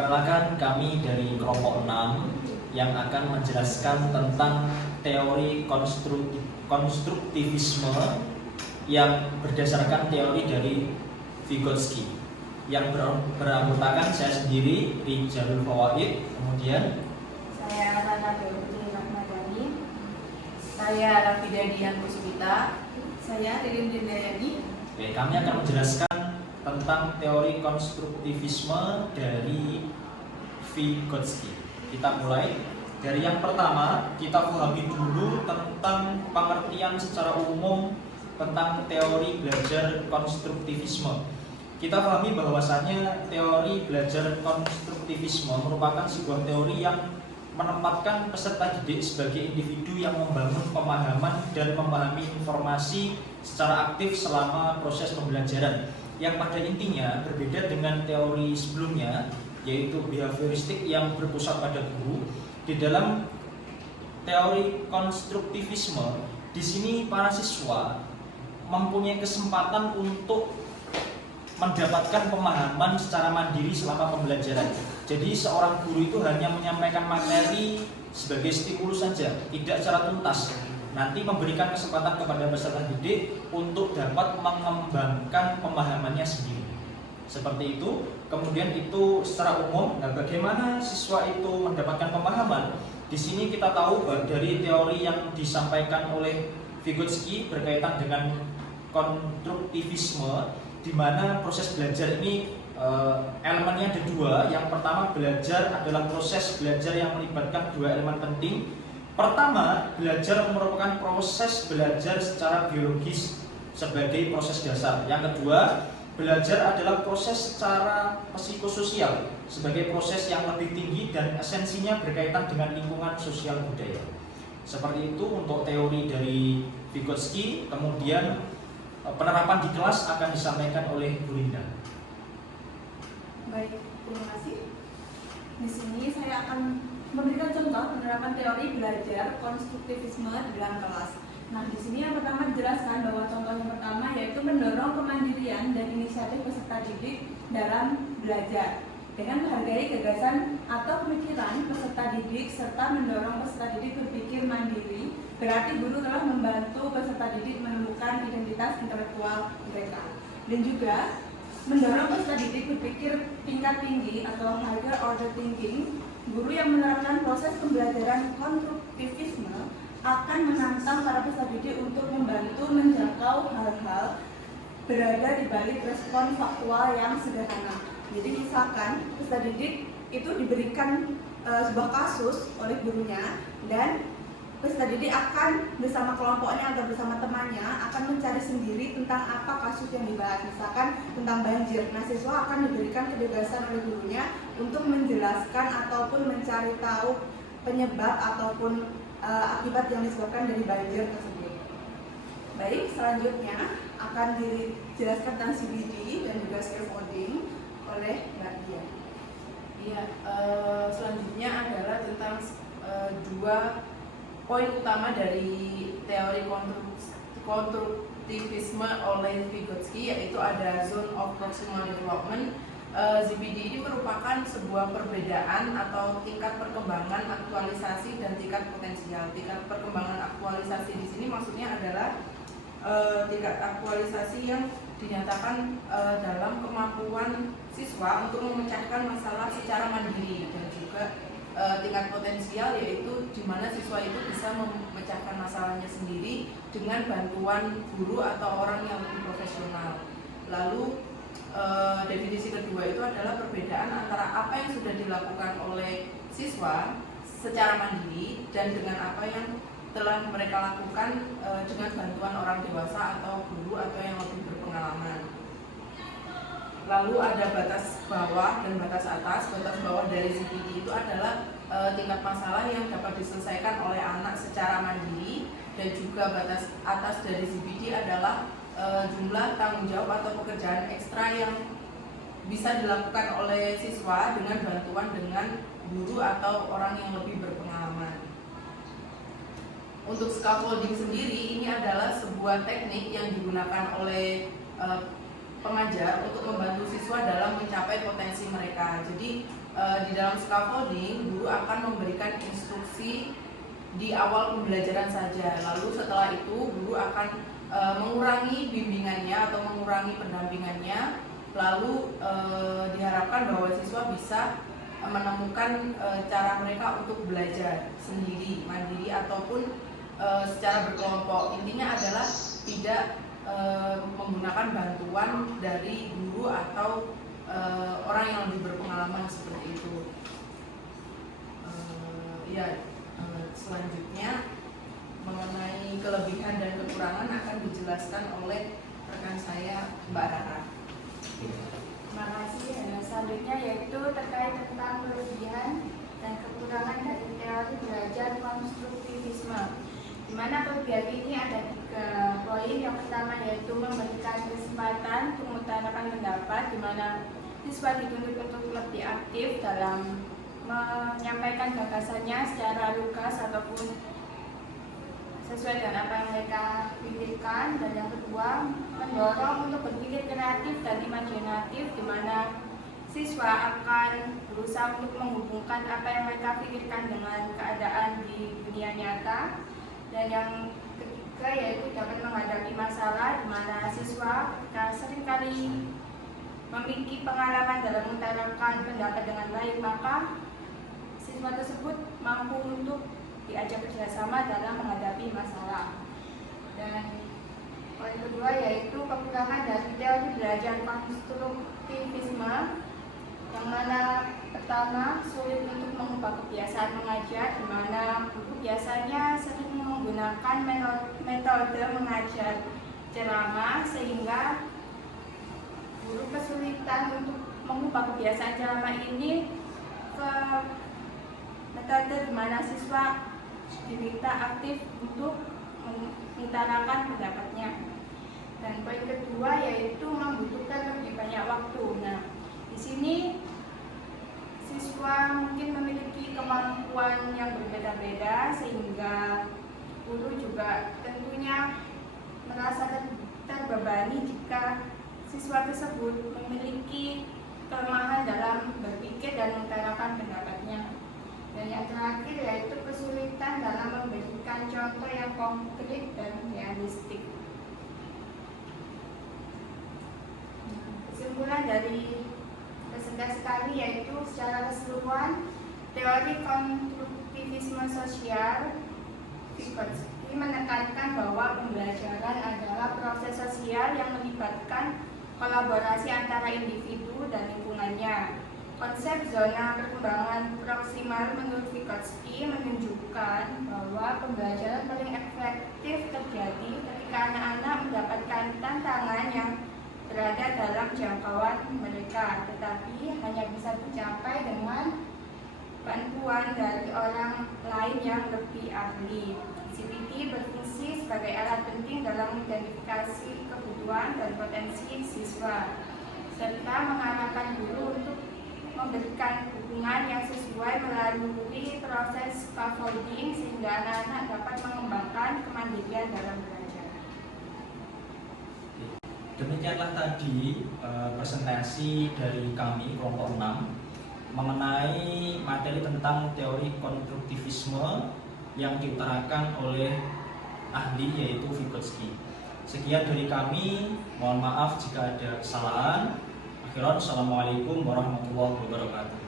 Perkenalkan, kami dari kelompok 6 yang akan menjelaskan tentang teori konstruktivisme yang berdasarkan teori dari Vygotsky yang beranggotakan saya sendiri, Rizalul Fawaid, kemudian saya Rana Dewi Rahmadani, saya Rafida Dian Puspita, saya Ririn Dindayani. Oke, kami akan menjelaskan tentang teori konstruktivisme dari Vygotsky. Kita mulai dari yang pertama, kita pahami dulu tentang pengertian secara umum tentang teori belajar konstruktivisme. Kita pahami bahwasanya teori belajar konstruktivisme merupakan sebuah teori yang menempatkan peserta didik sebagai individu yang membangun pemahaman dan memahami informasi secara aktif selama proses pembelajaran, yang pada intinya berbeda dengan teori sebelumnya, yaitu behavioristik yang berpusat pada guru. Di dalam teori konstruktivisme, di sini para siswa mempunyai kesempatan untuk mendapatkan pemahaman secara mandiri selama pembelajaran. Jadi seorang guru itu hanya menyampaikan materi sebagai stimulus saja, tidak secara tuntas. Nanti memberikan kesempatan kepada peserta didik untuk dapat mengembangkan pemahamannya sendiri. Seperti itu. Kemudian itu secara umum. Nah, bagaimana siswa itu mendapatkan pemahaman? Di sini kita tahu dari teori yang disampaikan oleh Vygotsky berkaitan dengan konstruktivisme, di mana proses belajar ini elemennya ada dua. Yang pertama, belajar adalah proses belajar yang melibatkan dua elemen penting. Pertama, belajar merupakan proses belajar secara biologis sebagai proses dasar. Yang kedua, belajar adalah proses secara psikososial sebagai proses yang lebih tinggi dan esensinya berkaitan dengan lingkungan sosial budaya. Seperti itu untuk teori dari Vygotsky. Kemudian penerapan di kelas akan disampaikan oleh Bu Linda. Baik, terima kasih. Di sini saya akan memberikan contoh penerapan teori belajar konstruktivisme di dalam kelas. Nah, di sini yang pertama dijelaskan bahwa contoh yang pertama yaitu mendorong kemandirian dan inisiatif peserta didik dalam belajar dengan menghargai gagasan atau pemikiran peserta didik serta mendorong peserta didik berpikir mandiri. Berarti guru telah membantu peserta didik menemukan identitas intelektual mereka. Dan juga mendorong peserta didik berpikir tingkat tinggi atau higher order thinking. Guru yang menerapkan proses pembelajaran konstruktivisme akan menantang para peserta didik untuk membantu menjangkau hal-hal berada di balik respon faktual yang sederhana. Jadi misalkan peserta didik itu diberikan sebuah kasus oleh gurunya, dan peserta didik akan bersama kelompoknya atau bersama temannya akan mencari sendiri tentang apa kasus yang dibahas. Misalkan tentang banjir. Nah, siswa akan diberikan kebebasan oleh gurunya untuk menjelaskan ataupun mencari tahu penyebab ataupun akibat yang disebabkan dari banjir tersebut. Baik, selanjutnya akan dijelaskan tentang CBD dan juga scaffolding oleh Mbak Dian. Iya, selanjutnya adalah tentang dua poin utama dari teori konstruktivisme oleh Vygotsky, yaitu ada zone of proximal development. ZPD ini merupakan sebuah perbedaan atau tingkat perkembangan aktualisasi dan tingkat potensial. Tingkat perkembangan aktualisasi di sini maksudnya adalah tingkat aktualisasi yang dinyatakan dalam kemampuan siswa untuk memecahkan masalah secara mandiri, dan juga tingkat potensial yaitu di mana siswa itu bisa memecahkan masalahnya sendiri dengan bantuan guru atau orang yang lebih profesional. Lalu definisi kedua itu adalah perbedaan antara apa yang sudah dilakukan oleh siswa secara mandiri dan dengan apa yang telah mereka lakukan dengan bantuan orang dewasa atau guru atau yang lebih berpengalaman. Lalu ada batas bawah dan batas atas. Batas bawah dari ZPD itu adalah tingkat masalah yang dapat diselesaikan oleh anak secara mandiri, dan juga batas atas dari ZPD adalah jumlah tanggung jawab atau pekerjaan ekstra yang bisa dilakukan oleh siswa dengan bantuan dengan guru atau orang yang lebih berpengalaman. Untuk scaffolding sendiri, ini adalah sebuah teknik yang digunakan oleh pengajar untuk membantu siswa dalam mencapai potensi mereka. Jadi di dalam scaffolding guru akan memberikan instruksi di awal pembelajaran saja. Lalu setelah itu guru akan mengurangi bimbingannya atau mengurangi pendampingannya. Lalu diharapkan bahwa siswa bisa menemukan cara mereka untuk belajar sendiri, mandiri ataupun secara berkelompok. Intinya adalah tidak menggunakan bantuan dari guru atau orang yang lebih berpengalaman seperti itu. Selanjutnya mengenai kelebihan dan kekurangan akan dijelaskan oleh rekan saya Mbak Rara. Terima kasih. Selanjutnya yaitu terkait tentang kelebihan dan kekurangan dari teori belajar konstruktivisme. Di mana kelebihan ini ada 3 poin. Yang pertama yaitu memberikan kesempatan mengutarakan pendapat, di mana siswa dituntut untuk lebih aktif dalam menyampaikan gagasannya secara lugas ataupun sesuai dengan apa yang mereka pikirkan. Dan yang kedua, mendorong untuk berpikir kreatif dan imajinatif, di mana siswa akan berusaha untuk menghubungkan apa yang mereka pikirkan dengan keadaan di dunia nyata. Dan yang ketiga yaitu dapat menghadapi masalah, di mana siswa ketika seringkali memiliki pengalaman dalam mengutarakan pendapat dengan baik, maka siswa tersebut mampu untuk diajak kerjasama dalam menghadapi masalah. Dan poin kedua yaitu kekurangan dari teori belajar konstruktivisme, yang mana pertama sulit untuk mengubah kebiasaan mengajar, di mana guru biasanya sering menggunakan metode mengajar ceramah, sehingga guru kesulitan untuk mengubah kebiasaan ceramah ini ke metode di mana siswa diminta aktif untuk mengutarakan pendapatnya. Dan poin kedua yaitu membutuhkan lebih banyak waktu. Nah, di sini siswa mungkin memiliki kemampuan yang berbeda-beda, sehingga guru juga tentunya merasa terbebani jika siswa tersebut memiliki kelemahan dalam berpikir dan mengutarakan pendapatnya. Dan yang terakhir yaitu kesulitan dalam memberikan contoh yang konkret dan realistik. Kesimpulan dari presentasi kali yaitu secara keseluruhan teori konstruktivisme sosial Vygotsky menekankan bahwa pembelajaran adalah proses sosial yang melibatkan kolaborasi antara individu dan lingkungannya. Konsep zona perkembangan proksimal menurut Vygotsky menunjukkan bahwa pembelajaran paling efektif terjadi ketika anak-anak mendapatkan tantangan yang berada dalam jangkauan mereka, tetapi hanya bisa tercapai dengan bantuan dari orang lain yang lebih ahli. CPD berfungsi sebagai alat penting dalam mengidentifikasi kebutuhan dan potensi siswa, serta mengarahkan guru untuk memberikan dukungan yang sesuai melalui proses scaffolding sehingga anak-anak dapat mengembangkan kemandirian dalam belajar. Demikianlah tadi presentasi dari kami kelompok 6 mengenai materi tentang teori konstruktivisme yang diutarakan oleh ahli yaitu Vygotsky. Sekian dari kami, mohon maaf jika ada kesalahan. Akhirnya, assalamualaikum warahmatullahi wabarakatuh.